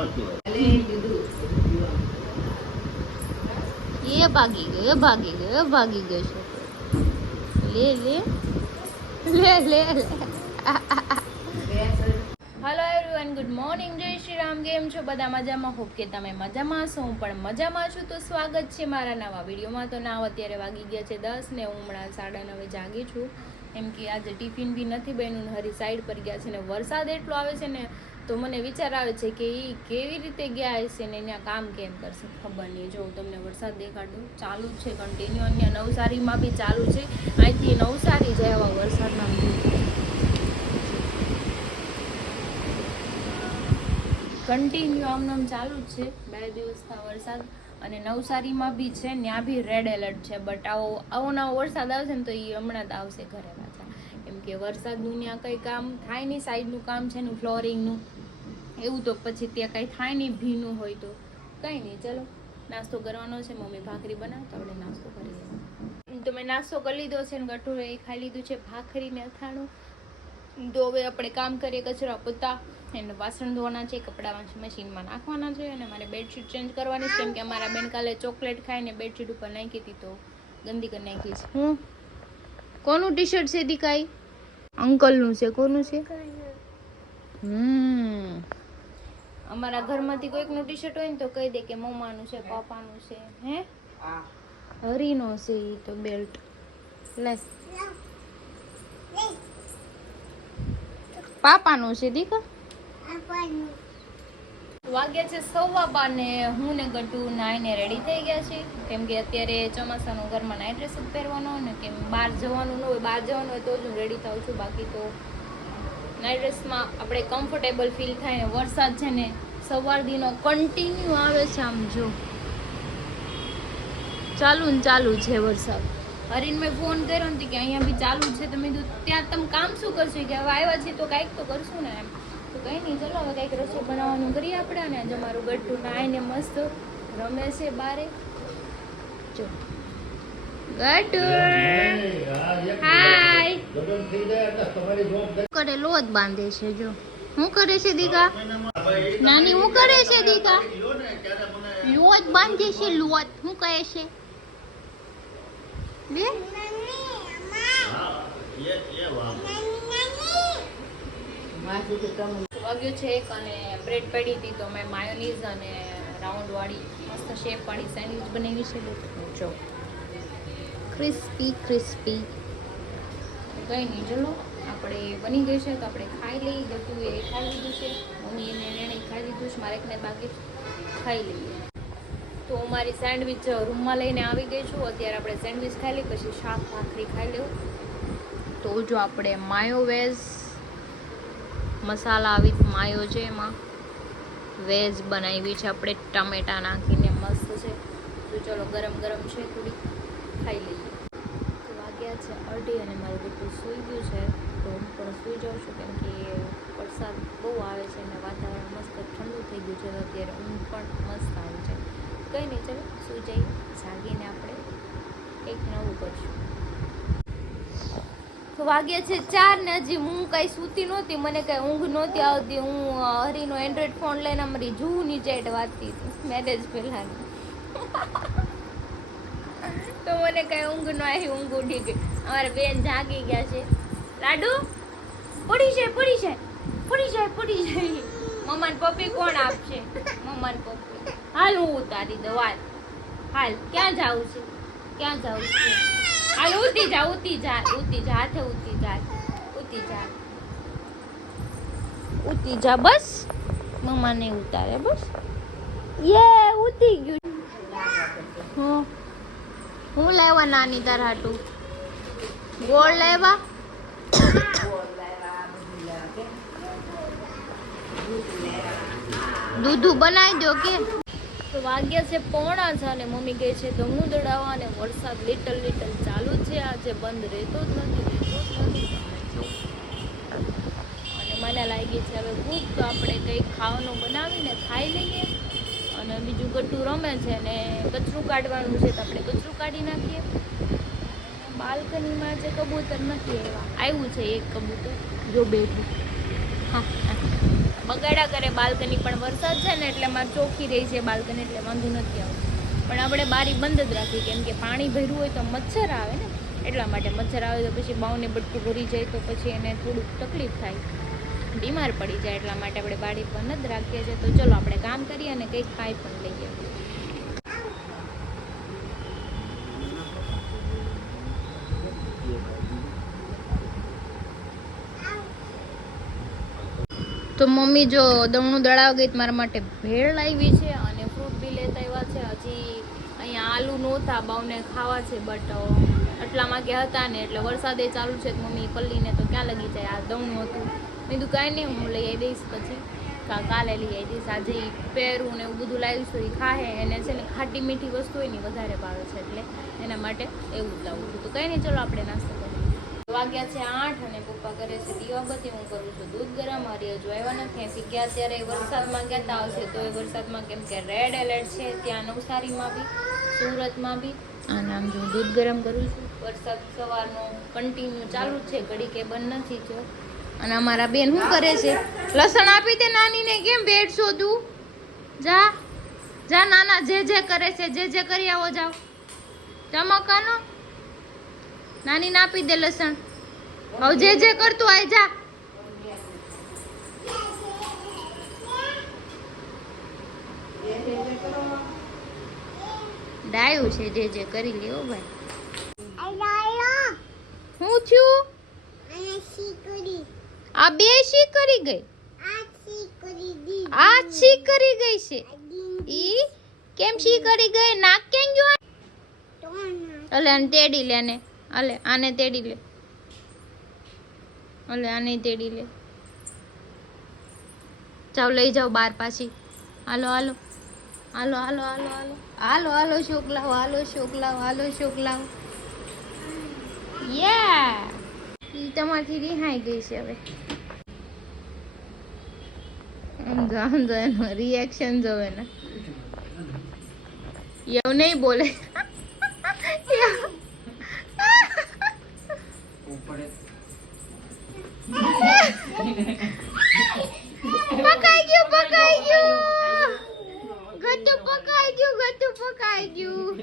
ये भागी गयो भागी गयो भागी गयो છે લે લે લે લે લે હેલો એવરીવન ગુડ મોર્નિંગ જય શ્રી રામ કેમ છો બધા મજામાં હોપ કે તમે મજામાં છો હું પણ મજામાં છું તો સ્વાગત છે મારા નવા વિડીયોમાં તો ના અત્યારે વાગી ગયા છે 10 ને હું હમણાં 9:30 જાગી છું એમ કે આજે ટિફિન બી નથી બન્યું ને હરી સાઈડ પર ગયા છે ને વરસાદ એટલો આવે છે ને તો મને વિચાર આવે છે કે એ કેવી રીતે ગયા હશે ને અહીંયા કામ કેમ કરશે ખબર નહીં જો તમને વરસાદ દેખાડું ચાલુ જ છે કન્ટિન્યુ અહીંયા નવસારીમાં બી ચાલુ છે અહીંથી નવસારી જાય આવા વરસાદમાં કન્ટિન્યુ આમ ચાલુ જ છે 2 દિવસથી વરસાદ અને નવસારીમાં બી છે ત્યાં બી રેડ એલર્ટ છે બટ આવો નવો વરસાદ આવશે ને તો એ હમણાં જ આવશે ઘરે પાછા કેમ કે વરસાદનું ત્યાં કંઈ કામ થાય નહીં સાઈડનું કામ છે ને ફ્લોરિંગનું એવું તો પછી ત્યાં કંઈ થાય નહીં ભીનું હોય તો કંઈ નહીં ચલો નાસ્તો કરવાનો છે મમ્મી ભાખરી બનાવતા આપણે નાસ્તો કરીએ તો મેં નાસ્તો કરી લીધો છે ને ગઠુડો એ ખાઈ લીધું છે ભાખરી ને અથાણું તો હવે આપણે કામ કરીએ કચરા પોતા એને વાસણ ધોવાના છે કપડાં વોશિંગ મશીનમાં નાખવાના છે અને મારે બેડશીટ ચેન્જ કરવાની છે કેમ કે અમારા બેન કાલે ચોકલેટ ખાઈને બેડશીટ ઉપર નાખી હતી તો ગંદી કરી નાખી છે હું કોનું ટી શર્ટ છે દીકાઈ અંકલનું છે કોનું છે અમારા ઘરમાંથી કોઈકનું ટી શર્ટ હોય ને તો કહી દે કે મમ્માનું છે પાપાનું છે હે હરીનો છે એ તો બેલ્ટ લે પાપાનું છે દીકા વાગ્યા છે 12:15 ને હું ને ગટુ નાઈને રેડી થઈ ગયા છે કેમ કે અત્યારે ચોમાસાનું ઘરમાં નાઇટ ડ્રેસ જ પહેરવાનો ને કેમ બહાર જવાનું ન હોય બહાર જવાનું હોય તો જ હું રેડી થાઉં છું બાકી તો નાઇટ ડ્રેસમાં આપણે કમ્ફર્ટેબલ ફીલ થાય ને વરસાદ છે ને સવારથીનો કન્ટિન્યુ આવે છે આમ જો ચાલુ છે વરસાદ હરીને મેં ફોન કર્યો ને કે અહીંયા બી ચાલુ છે તો મેં કીધું ત્યાં તમે કામ શું કરશો કે હવે આવ્યા છીએ તો કાંઈક તો કરશું ને એમ તો કંઈ નહીં ચલો હવે કંઈક રસોઈ બનાવવાનું કરીએ આપણે અને આજે મારું ગટ્ટુ નાઈને મસ્ત રમે છે બારે જો ગટ્ટુ હાય કરે લોટ બાંધે છે જો શું કરે છે દીકા નાની શું કરે છે દીકા લોટ બાંધે છે લોટ શું કહે છે બે વાગ્યું છે એક અને બ્રેડ પડી હતી તો મેં માયોનીઝ અને રાઉન્ડ વાળી મસ્ત શેપ વાળી સેન્ડવિચ બનાવી છે જો ક્રિસ્પી કંઈ નહીં ચલો આપણે બની ગઈ છે તો આપણે ખાઈ લઈએ ગટુ એ ખાઈ લીધું છે મમ્મી એને એને ખાઈ લીધું છે મારે એકને બાકી ખાઈ લઈએ તો મારી સેન્ડવિચ રૂમમાં લઈને આવી ગઈ છું અત્યારે આપણે સેન્ડવિચ ખાઈ લઈએ પછી શાક ભાખરી ખાઈ લેવું તો જો આપણે માયો વેજ મસાલા વિથ માયો છે એમાં વેજ બનાવી છે આપણે ટમેટા નાખીને મસ્ત છે તો ચલો ગરમ છે થોડી ખાઈ લઈએ તો વાગ્યા છે 2:30 અને મારું બધું સૂઈ ગયું છે તો હું પણ સૂઈ જાઉં છું કેમ કે વરસાદ બહુ આવે છે અને વાતાવરણ મસ્ત ઠંડુ થઈ ગયું છે તો અત્યારે ઊંઘ પણ મસ્ત આવી છે કંઈ નહીં ચલો સૂઈ જઈએ જાગીને આપણે કંઈક નવું કરશું વાગ્યા છે 4 ને હજી હું કઈ સૂતી નહોતી મને કઈ ઊંઘ નહોતી આવતી હું હરીનો એન્ડ્રોઈડ ફોન લઈને અમારી જૂની ચેટ વાંચતી હતી મેરેજ પહેલાની તો મને કઈ ઊંઘ ન આવી ઊંઘ ઉઠી ગઈ અમારા બેન જાગી ગયા છે લાડુ પડી જાય મમ્મા ને પપ્પી કોણ આપશે મમ્મા ને પપ્પી હાલ હું ઉતારી દઉં હાલ ક્યાં જાવું છે હાલ ઉતી જા હાથે ઉતી જા બસ મમ્મા ને ઉતારે બસ યે ઉતી ગયું હું લાવ્યા નાની તાર હાટું ગોળ લાવ્યા દૂધું બનાવી દો કે તો વાગ્યા છે 5:45 અને મમ્મી કહે છે તો હું દડાવવા અને વરસાદ લિટલ ચાલુ છે આજે બંધ રહેતો જ નથી અને મને લાગી છે હવે ભૂખ તો આપણે કંઈક ખાવાનું બનાવીને ખાઈ લઈએ અને બીજું ગટ્ટુ રમે છે ને કચરું કાઢવાનું છે તો આપણે કચરું કાઢી નાખીએ બાલ્કનીમાં જે કબૂતર નથી આવ્યું છે એક કબૂતર જો બેઠું હા બગાડ્યા કરે બાલ્કની, પણ વરસાદ છે ને એટલે અમારે ચોખ્ખી રહી છે બાલ્કની, એટલે વાંધો નથી આવતો. પણ આપણે બારી બંધ જ રાખી, કેમ કે પાણી ભર્યું હોય તો મચ્છર આવે ને, એટલા માટે. મચ્છર આવે તો પછી બાવને બટકું ભરી જાય તો પછી એને થોડુંક તકલીફ થાય, બીમાર પડી જાય, એટલા માટે આપણે બારી બંધ જ રાખીએ છીએ. તો ચલો આપણે કામ કરીએ અને કંઈક ખાઈ પણ લઈએ. તો મમ્મી જો દમણું દળાવ ગઈ મારા માટે ભેળ લાવી છે અને ફ્રૂટ બી લેતા આવ્યા છે. હજી અહીંયા આલુ નહોતા, બાવને ખાવા છે, બટ આટલામાં ગયા હતા ને એટલે વરસાદે ચાલુ છે. મમ્મી કલ્લીને તો ક્યાં લગી જાય, આ દમણું હતું. મેં કીધું કાંઈ નહીં, હું લઈ આવી દઈશ, પછી કાલે લઈ આવી દઈશ. આજે પેરું ને એવું બધું લાવીશું, એ ખાહે. એને છે ને ખાટી મીઠી વસ્તુ હોય ને વધારે ભાવે છે, એટલે એના માટે એવું જ લાવું છું. તો કંઈ નહીં, ચલો આપણે નાસ્તો કરીએ. વાગ્યા છે 8 અને પપ્પા કરે છે દીવાબત્તી, હું કરું છું દૂધ ગરમ. મારી હજુ આવ્યા નથી. અહીંથી ગયા ત્યારે વરસાદમાં ગયા આવશે, તો એ વરસાદમાં કેમ કે રેડ એલર્ટ છે ત્યાં નવસારીમાં બી, સુરતમાં બી. અને આમ જો દૂધ ગરમ કરું છું. વરસાદ સવારનો કન્ટિન્યુ ચાલુ જ છે, ઘડી કે બંધ નથી થયો. અને અમારા બેન શું કરે છે? લસણ આપી દે નાનીને. કેમ બેઠ છો તું? જા જા, નાના જે કરે છે જે કરી આવો, જાઓ ચમકાનો. નાની ના આપી દે લસણ. હવે જે કરતું આય જા. ડાયું છે, જે કરી લેવો ભાઈ. હું છું આ બે શી કરી ગઈ? આ શી કરી ગઈ છે? ઈ કેમ શી કરી ગઈ? નાક કેમ ગયો? અલે આને તેડી લે ને. અલે આને તેડી લે. અલે આને તેડી લે. જાઓ લઈ જાઓ બાર પાછી. હાલો હાલો હાલો હાલો હાલો હાલો હાલો હાલો શોકલાવો, હાલો શોકલાવો, હાલો શોકલાવો. યા ઈ તમારથી રિહાઈ ગઈ છે હવે. સમજો એનું રિએક્શન જોવે ને. એવું નહીં બોલે. પકાઈ ગયું, પકાઈ ગયું, ગતું પકાઈ ગયું, ગતું પકાઈ ગયું.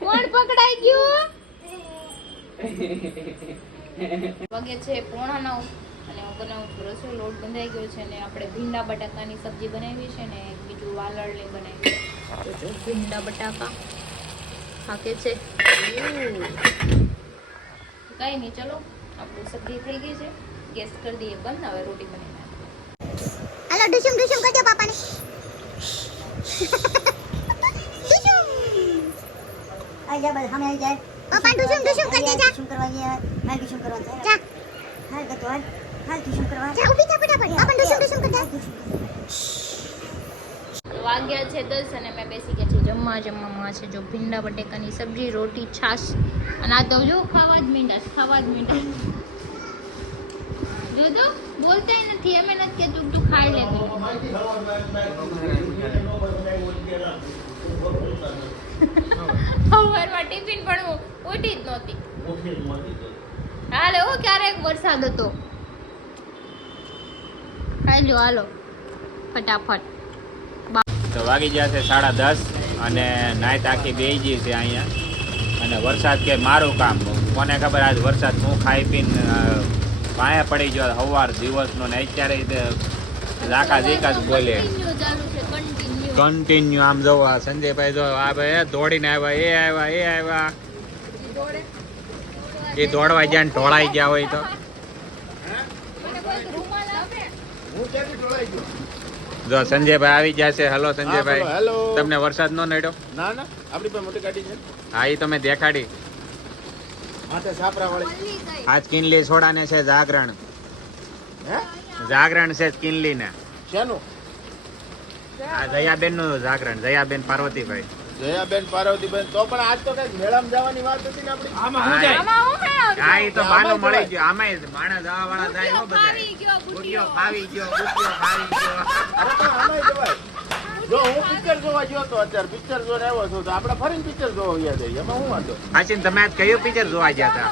કોણ પકડાઈ ગયું? વાગે છે 8:45 અને હું બનાવું છું રસોઈ. લોટ બંધાઈ ગયો છે ને આપણે ભીંડા બટાકાની સબ્જી બનાવી છે ને બીજું વાલળની બનાવી છે. તો ભીંડા બટાકા ખાકે છે. કઈ નહીં, ચલો આપણી સબ્જી થઈ ગઈ છે. ગેસ કરી દઈએ બંધ. હવે રોટી બનાવી નાખીએ. हेलो डुशुम डुशुम कर दो पापा ने डुशुम आ जा बस हमें जाए पापा डुशुम डुशुम कर दे जा डुशुम करवाइए हाल डुशुम करवा जा हाल का तो हाल डुशुम करवा जा ऊभी जा फटाफट पापा डुशुम डुशुम कर दे. વાગ્યા છે 10 અને મેં બેસી ગયા છે જમવામાં છે જો ભીંડા બટેકાની સબ્જી, રોટી, છાશ. અને આ તો જો ખાવા જ મીંડા. જો તો બોલતાય નથી. અમે નથી કહેતું તું ખાઈ લે. સવારમાં ટિફિન પણ હું ઉઠી જ નહોતી. હાલે હો, ક્યારેક વરસાદ હતો. ખાઈ લો હાલો ફટાફટ. તો વાગી ગયા છે 10:30 અને નાઈટ આખી બેહી ગઈ છે અહીંયા. અને વરસાદ કે મારું કામ, કોને ખબર આજ વરસાદ હું ખાઈ પીને પાયા પડી ગયો સવાર દિવસનો ને અત્યારે ઝાકા ઝીકા જ બોલે કન્ટિન્યુ. આમ જોવો સંજયભાઈ જો આ ભાઈ દોડીને આવ્યા, એ આવ્યા એ દોડવા ગયા ને ઢોળાઈ ગયા હોય તો. જો સંજયભાઈ આવી ગયા છે. હેલો સંજયભાઈ, તમને વરસાદ નો નડ્યો? ના ના, આપણી પાસે મોટી ગાડી છે. હા એ તમે દેખાડી. માથે સાપરા વાળી. આજ કિનલી સોડાને છે જાગરણ. હે જાગરણ છે કિનલી ને. શેનું? આ જયાબેન નું જાગરણ, જયાબેન પાર્વતીભાઈ. જયાબેન પાર્વતીબેન. તો પણ આજ તો કઈક મેળામાં જવાની વાત હતી ને આપણી. હા એ તો બાનું મળી ગયો. આમાં માણસ જવા વાળા જાય હો બધા. ગુટિયો ખાવી ગયો, ગુટિયો ખાવી ગયો. અરે તો આમાંય જવાય. જો હું પિક્ચર જોવા ગયો તો અત્યારે પિક્ચર જોઈને આવ્યો છું તો આપણે ફરીને પિક્ચર જોવા ગયા જઈએ. એમાં હું વાંધો? હાચીન તમે આજ કયું પિક્ચર જોવા ગયા હતા?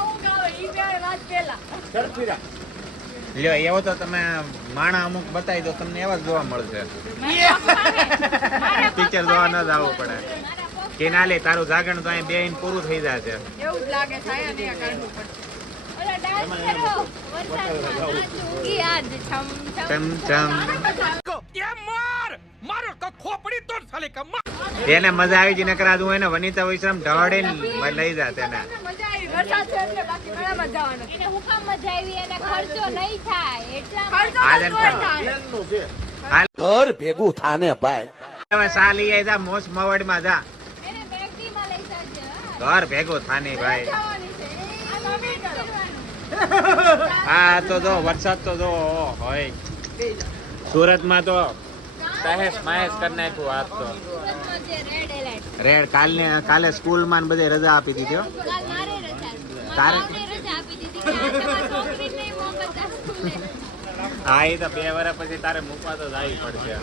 સરફીરા. લ્યો એવો તો તમે માણા અમુક બતાવી દો, તમને એવા જ જોવા મળશે. પિક્ચર જોવા ન જવું પડે. કિનાલી તારું જાગરણ તો અહીં બેહીને પૂરું થઈ જાય છે. એવું જ લાગે થાય ને આ કાઢવું પડે. ઓલા ડાન્સ કરો વરસાદમાં નાચુંગી આજ છમ ચમ ચમ. એને મજા આવી જ નકર આજ હું એને વનિતા વિશ્રામ ઢવાડીને લઈ જાત એને. વરસાદ છે એટલે બાકી મેળામાં જવાનું. એને હું કામ મજા આવી, એને ખર્ચો નહીં થાય એટલા હાલ એમ કરો. પ્લેનનું છે. ઘર ભેગું થાને ભાઈ. હવે સા લઈ આવી જા, મોસ મવડમાં જા. એને બેગડીમાં લઈ જજે. ઘર ભેગું થાની ભાઈ. જવાની છે આ તમે કરો. હા તો જો વરસાદ તો જો હોય સુરતમાં તો તહેસ મહેસ કરી નાખ્યું આજ તો. સુરતનો જે રેડ એલર્ટ રેડ કાલે સ્કૂલમાં ને બધે રજા આપી દીધી હો. કાલ મારે રજા તારે? મારે રજા આપી દીધી કે આ તમારી છોકરીને મોકલતા સ્કૂલે. હા એ તો 2 વર્ષ પછી તારે મૂકવા તો જવી પડશે.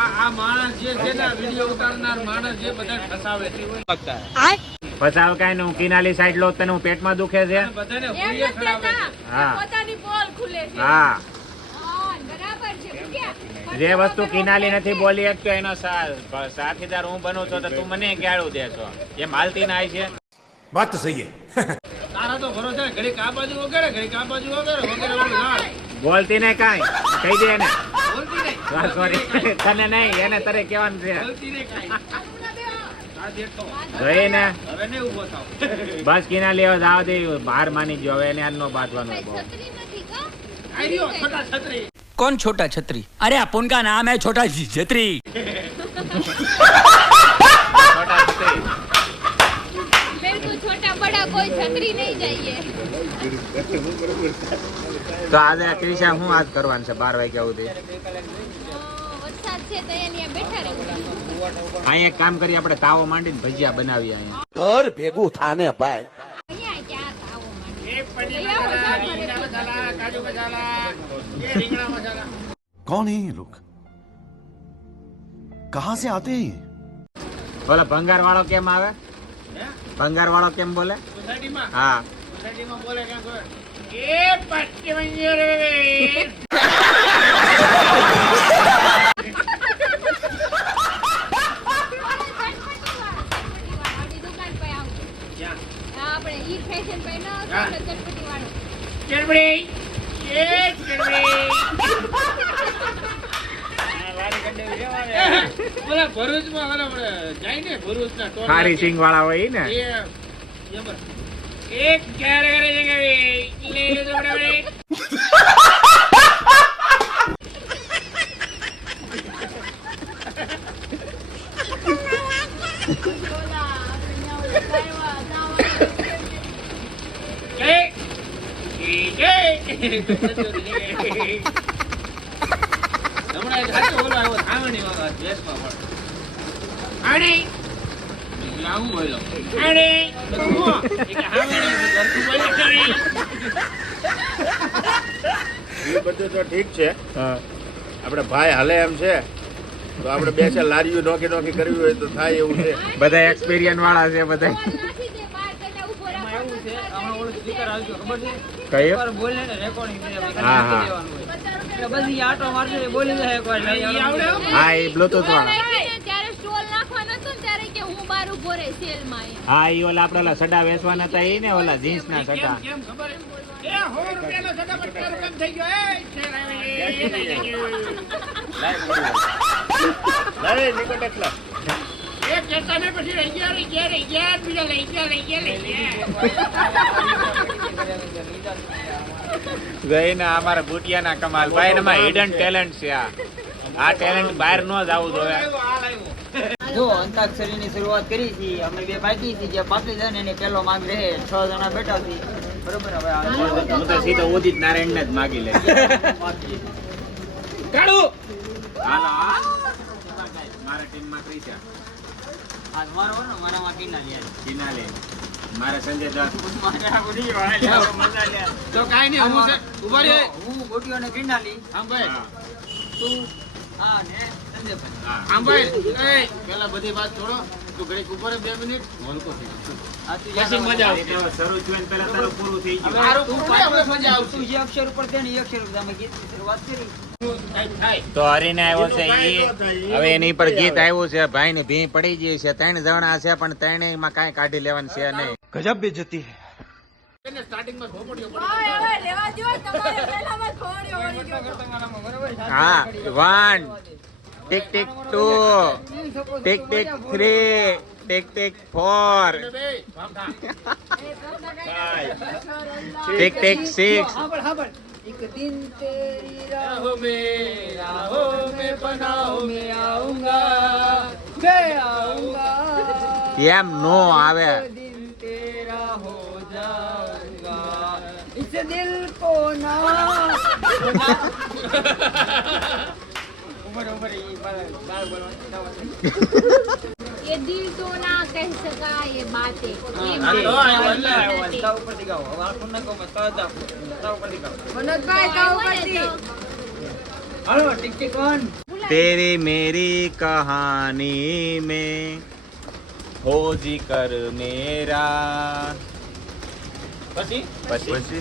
આ માણસ જે છે ને વિડીયો ઉતારનાર માણસ જે બધા ફસાવે છે ફસાવ કાંઈ નહીં, હું કિનાલી સાઈડ લો તને હું પેટમાં દુખે છે. બધાને એમ ભૂલીએ નથી ખરાવે છે. થતા. હા. પોતાની પોલ ખુલે છે. હા હા, બરાબર છે. ભૂખ્યા. જે વસ્તુ કિનાલી નથી બોલી શકતો એનો સાથીદાર હું બનું છું તો તું મને ગાળું દેશો. એમ હાલતી ના છે. વાત તો સહી હે. તારા તો ભરોસે ને ઘડીક આ બાજુ વગેરે ઘડીક આ બાજુ વગેરે વગેરે ઓલું ના. બોલતી ને કાંઈ કહી દે એને. બોલતી નહીં સોરી તને નહીં, એને તારે કહેવાનું છે. બોલતી નહીં કાંઈ. આ દેખો જોઈ ને હવે નહીં ઊભો થાવ. બસ કિનાલી હવે જાવ દે, બહાર માની ગયો હવે એને આજનો બાંધવાનો બહુ. છત્રી નથી કા? આ રહ્યો છોટા છત્રી. कौन छोटा छतरी? अरे अपन का नाम है छोटा छतरी. છોટા છત્રી. मेरे को छोटा बड़ा कोई छतरी नहीं चाहिए. તો આજે ક્રિશા હું આજ કરવાનું છે 12 વાગ્યા સુધી? વરસાદ છે તો અહીંયા બેઠા રહેવું. અહીં એક કામ કરીએ, આપણે તાવો માંડીને ભજીયા બનાવીએ અહીંયા. ઘર ભેગું થાને ભાઈ. અહીંયા ક્યાં આવો માંડે. એક પનીર મસાલા, ઈંડા મસાલા, કાજુ મસાલા, એ રીંગણા મસાલા. कौन है ये लोग? कहाँ से आते हैं ये? બોલો ભંગાર વાળો કેમ આવે? હે? ભંગાર વાળો કેમ બોલે? સોસાયટીમાં હા સોસાયટીમાં બોલે કેમ ખબર? એ પટ્ટી મંજૂર રે. ચટપટીવાળાની દુકાન પર આવું. ક્યાં? આ આપણે ઈ ફેશન પર ન હા. ચટપટીવાળું. ચડબડી. એ ચડબડી. ઓલા ભરૂચમાં ઓલા આપણે જાય ને ભરૂચના ટોલ ખારી નાકે. સિંગ વાળા હોય ઈ ને. એ જબર. એક ક્યારે કરે છે કે લે લે તો બડે. હમણાં એક હાથે ઓલો આવ્યો થાવણી વાળો દેશમાં વાળો. આડી. આવું બોલો. આડી. એક હાવણી ઘરથી બોલી કરી. એ બધું તો ઠીક છે. હા. આપણે ભાઈ હાલે એમ છે તો આપણે 2 ચાર લારીઓ નોખી કરવી હોય તો થાય એવું છે. બધા એક્સપિરિયન્સ વાળા છે બધા. બોલ નાખી દે, બહાર કને ઊભો એમાં રાખો. એવું છે હમણાં ઓલું સ્પીકર આવ્યું ખબર છે? કયું? એકવાર બોલે ને રેકોર્ડિંગ થઈ જાય. હા, હા. દેવાનું હોય. એટલે બધી આટો મારશે એ બોલી જાય એકવાર. ઈ આવડે હો? હા એ બ્લુટૂથ વાળા. નાખી દે, ત્યારે સ્ટોલ નાખવાનો હતો ને ત્યારે કે હું બહાર ઊભો રહે સેલમાં એમ. હા ઈ ઓલા આપણે ઓલા સડા વેચવાના હતા ઈ ને ઓલા જીન્સ ના સડા. કેમ ખબર? એ 100 રૂપિયાનો સદાપટ તારું કામ થઈ ગયો. એ છે લાય નીકળ એકલા. એ કહેતા ને પછી રહી ગયા બીજા લઈ ગયા. ગઈને અમારા બુટિયાના કમાલ ભાઈ એમાં હિડન ટેલેન્ટ છે. આ ટેલેન્ટ બહાર નો જ આવવું જોઈએ. જો અંતાક્ષરીની શરૂઆત કરી છે અમે 2 બાકી છે જે બાકી છે ને એની પહેલો માગ રહે 6 જણા બેઠા છે બરોબર હવે હું તો સીધો ઉદિત નારાયણ ને જ માગી લે. કાઢું. હાલો હા. મારા ટીમમાં ત્રીજા આ મારો ને મારામાં કિના લે કિનાલે મારા સંજય દત્ત. મારે આ બધી વાળા મજા લે તો કાંઈ નહીં હું છે ઉભા રહે. હું ગોટીઓ ને કિના લી આમ ભાઈ હા. તું આ ને સંજયભાઈ હા. આમ ભાઈ એ પેલા બધી વાત છોડો. તું ઘડીક ઉપર 2 મિનિટ હલકો થઈ જશે. આ તું પછી મજા આવશે. શરૂ થયું ને પહેલા તારું પૂરું થઈ ગયું. મારું પૂરું થાય, આપણે મજા આવશે. તું જે અક્ષર ઉપર છે ને એ અક્ષર ઉપર અમે ગીતની શરૂઆત કરી. કાંઈક થાય. તો હરીને આવ્યો છે ઈ હવે એની પર ગીત આવ્યું છે ભાઈ ને ભી પડી ગઈ છે 3 જણા છે પણ ત્રણેયમાં કાંઈ કાઢી લેવાનું છે નહીં. गजब बेइज्जती है. એને સ્ટાર્ટિંગમાં ધોપડીઓ પડી. હા 1 tick tick 2 tick tick 3 tick tick 4 બે, ભામ થા. ટિક ટિક 6 એક દિન તેરી राहों में बनाओ में આઉંગા मैं आऊंगा એમ નો આવે. दिन तेरा हो जाऊंगा इस दिल को ना उमर ये बाल बोलवा ये दिल तो ना कह सका ये बातें ये हाँ, दिल तो आया, तो वल्ला आया, नहीं તા ઉપર દિખાઓ હવે આ કોને કહો મત તા ઉપર દિખાઓ कहते। હાલો ટિક ટિક 1 तेरी मेरी कहानी में हो जिक्र मेरा પછી પછી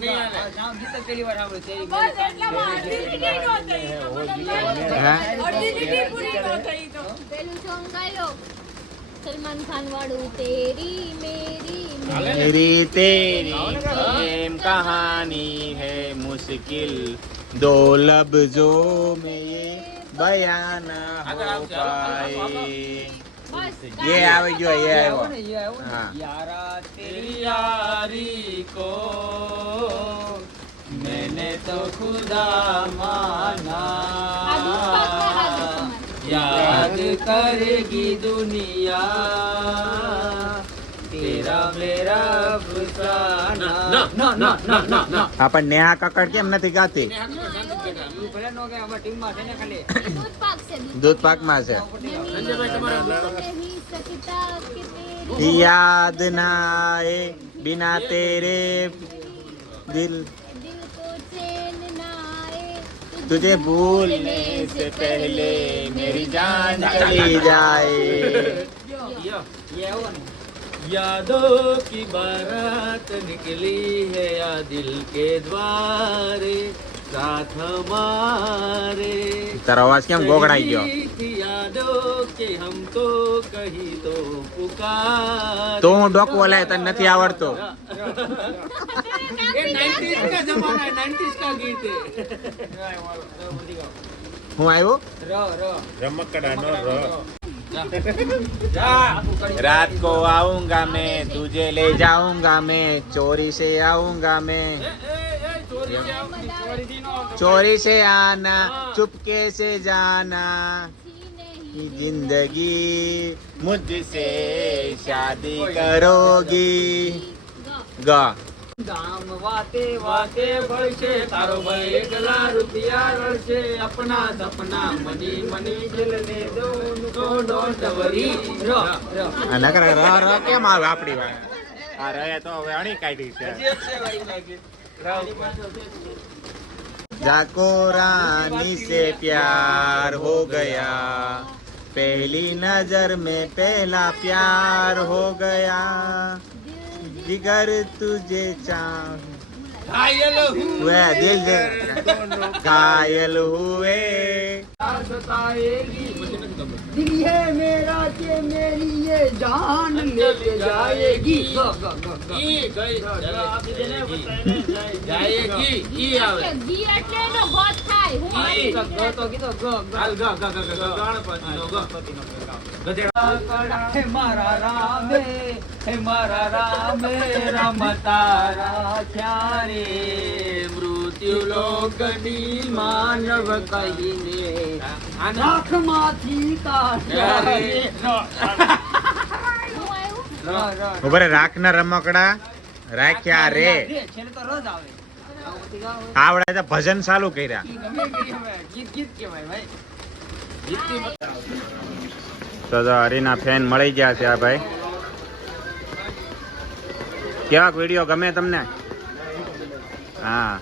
નહીં આવે. નામ ગીત પહેલી વાર સાંભળ્યું તેરી પેલું સોંગ ગાયો સલમાન ખાન વાળું તેરી મેરી मेरी तेरी प्रेम कहानी है मुश्किल दो लफ्जों में ये बयान हो पाए ये આવે ગયો ये આવ્યો हाँ। यारा तेरी यारी को मैंने तो खुदा माना याद करेगी दुनिया तेरा मेरा अफसाना ના, ના, ના, ના, ના. આપણ નેહા કક્કડ કેમ નથી ગાતી તું ભલે નો કે અમારી ટીમમાં છે ને ખાલી दूध पाक से દૂધ પાકમાં છે સંજયભાઈ, તમારે नहीं सकता कि तेरे याद ना आए बिना तेरे दिल दिल को चैन ना आए तुझे भूलने से पहले मेरी जान चली जाए ये आવો ને यादों की बारात निकली है या दिल के द्वारे साथ हमारे તારો અવાજ કેમ ગોગડાઈ ગયો यादों के हम तो कहीं तो पुकार તો હું ડોકવો લે તને નથી આવડતો ये 90s का जमाना है, 90s का गीत है. હું આવ્યો रात को आऊंगा मैं तुझे ले जाऊंगा मैं चोरी से आऊंगा मैं चोरी से आना चुपके से जाना जिंदगी मुझसे शादी करोगी गा ગામ વાતે વાતે ભળશે તારો ભાઈ એકલા રૂપિયા રળશે અપના સપના મની મની દિલને દોન તો ડોન્ટ વરી ર આ નકર ર ર કેમ આવે આપડી વાત આ રહે તો હવે અણી કાઢી છે जाको रानी से प्यार हो गया पहली नजर में पहला प्यार हो गया जिगर तुझे चाह घायल हूँ. हुए दिल से घायल हुए दिल है मेरा के मेरी ये जान लेके जाएगी ઈ ગઈ જાયેગી. ઈ આવે. ઘી એટલે એનો ગોત થાય હું ઈ. તો કીધો હાલ ગ, ગ, ગ, ગ, ગ, ગણપતિનો ગ. હે મારા રામે હે મારા રામે રામ તારા ક્યારે મૃત્યુ લોકની માનવ કહીને આંખમાંથી કાઢે હું આવ્યું ઉભરે રાખના રમકડા રાખ્યા રે છેલ્લે તો રોજ આવે આવડે તો ભજન ચાલુ કર્યા ગમે ગીત ગીત કહેવાય ભાઈ તો હરીના ફેન મળી ગયા છે આ ભાઈ કેવાક વિડીયો ગમે તમને હા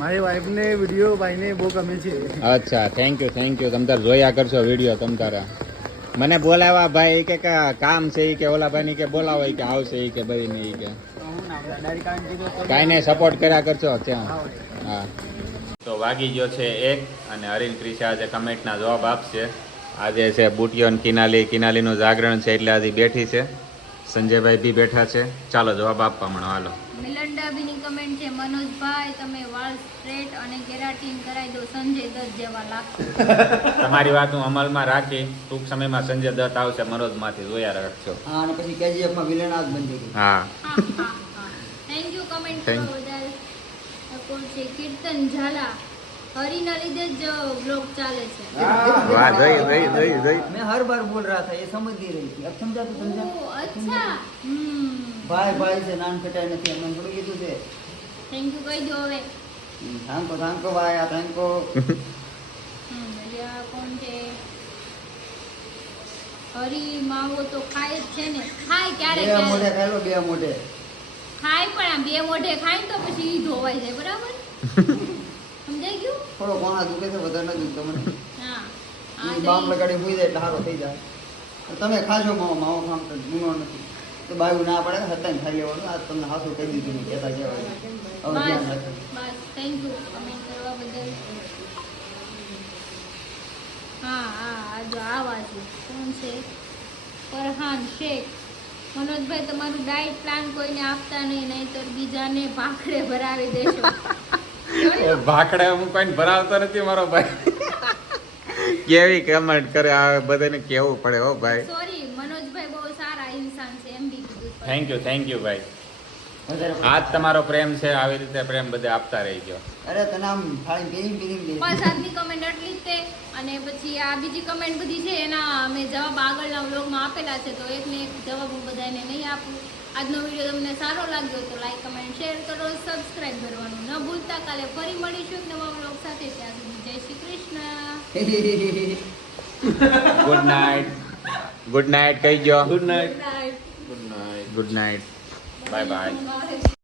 મારી વાઈફને વિડીયો ભાઈને બહુ ગમે છે. અચ્છા, થેન્ક યુ તમ તાર જોયા કરશો વિડીયો તમ તારા. મને બોલાવા ભાઈ કે કામ છે ઈ કે ઓલા ભાઈ ની કે બોલાવો ઈ કે આવશે ઈ કે ભાઈ ને ઈ કે કાંઈ નહીં સપોર્ટ કર્યા કરશો ક્યાં. હા તો વાગી ગયો છે 1 અને હરીન ક્રિશા આજે કમેન્ટના જવાબ આપશે. આજે છે બુટિયો અને કિનાલીનું જાગરણ છે એટલે આજે બેઠી છે. સંજયભાઈ બી બેઠા છે. ચાલો જવાબ આપવા મળો હાલો. મિલન ડાબીની કમેન્ટ છે, મનોજભાઈ તમે વાળ સ્ટ્રેટ અને કેરાટીન કરાવી દો, સંજય દત્ત જેવા લાગશે. તમારી વાત હું અમલમાં રાખી. ટૂંક સમયમાં સંજય દત્ત આવશે મનોજમાંથી, જોયા રાખજો. હા અને પછી KGF માં વિલન જ બની ગઈ. હા થેન્ક યુ કમેન્ટ Thank- કરવા બદલ. કોણ છે? કીર્તન ઝાલા. હરીના લીધે જ બ્લોગ ચાલે છે. વાહ જઈ मैं हर बार बोल रहा था ये समझ नहीं रही थी अब समझा तो समझा ઓહ, અચ્છા. भाई भाई से नाम कटाई નથી અમે થોડું કીધું છે થેન્ક યુ કહી દો હવે. થેન્કો ભાઈ આ થેન્કો એટલે આ કોણ છે? હરી માવો તો ખાય જ છે ને. ખાય ક્યારેક બે મોઢે ક્યારેક. ખાઈ લો બે મોઢે ખાય પણ આ બે મોઢે ખાય ને તો પછી ઈ ધોવાઈ જાય, બરાબર? સમજાઈ ગયું? થોડો કોણા દુખે છે વધારે ન દુખતો મને હા. ઈ બામ લગાડી સુઈ જાય એટલે સારો થઈ જાય તમે ખાજો માવો માવો ખામ તો ગુનો નથી તો બાયું ના પડે ને હતાને ખાઈ લેવાનું આ તમને હાથું કહી દીધું નહીં કહેતા કહેવાય હવે ધ્યાન રાખજો બસ થેન્ક યુ કમેન્ટ કરવા બદલ. આ જો આવા છે. કોણ છે? ફરહાન શેખ. મનોજભાઈ તમારું ડાયટ પ્લાન કોઈને આપતા નહીં, નહીંતર બીજાને ભાખડે ભરાવી દેશો. ભાખડે હું કોઈને ભરાવતો નથી મારો ભાઈ. કેવી કમેન્ટ કરે આ બધાને કેવું પડે હો ભાઈ. સોરી, મનોજભાઈ બહુ સારા ઇન્સાન છે એમ બી કીધું. થેન્ક યુ ભાઈ. વધારે આ જ તમારો પ્રેમ છે. આવી રીતે પ્રેમ બધે આપતા રહીજો. અરે તને આમ થાળી પીરી બસ આજની કમેન્ટ એટલી જ તે. અને પછી આ બીજી કમેન્ટ બધી છે એના અમે જવાબ આગળના વ્લોગમાં આપેલા છે, તો એકને એક જવાબ હું બધાને નહીં આપું. આજનો વિડીયો તમને સારો લાગ્યો તો લાઈક કમેન્ટ શેર કરો, સબસ્ક્રાઇબ કરવાનું ન ભૂલતા. કાલે ફરી મળીશું એક નવા વ્લોગ સાથે. ત્યાં સુધી જય શ્રી કૃષ્ણ. ગુડ નાઇટ કહીજો. Good night. Good night. Good night. Bye by.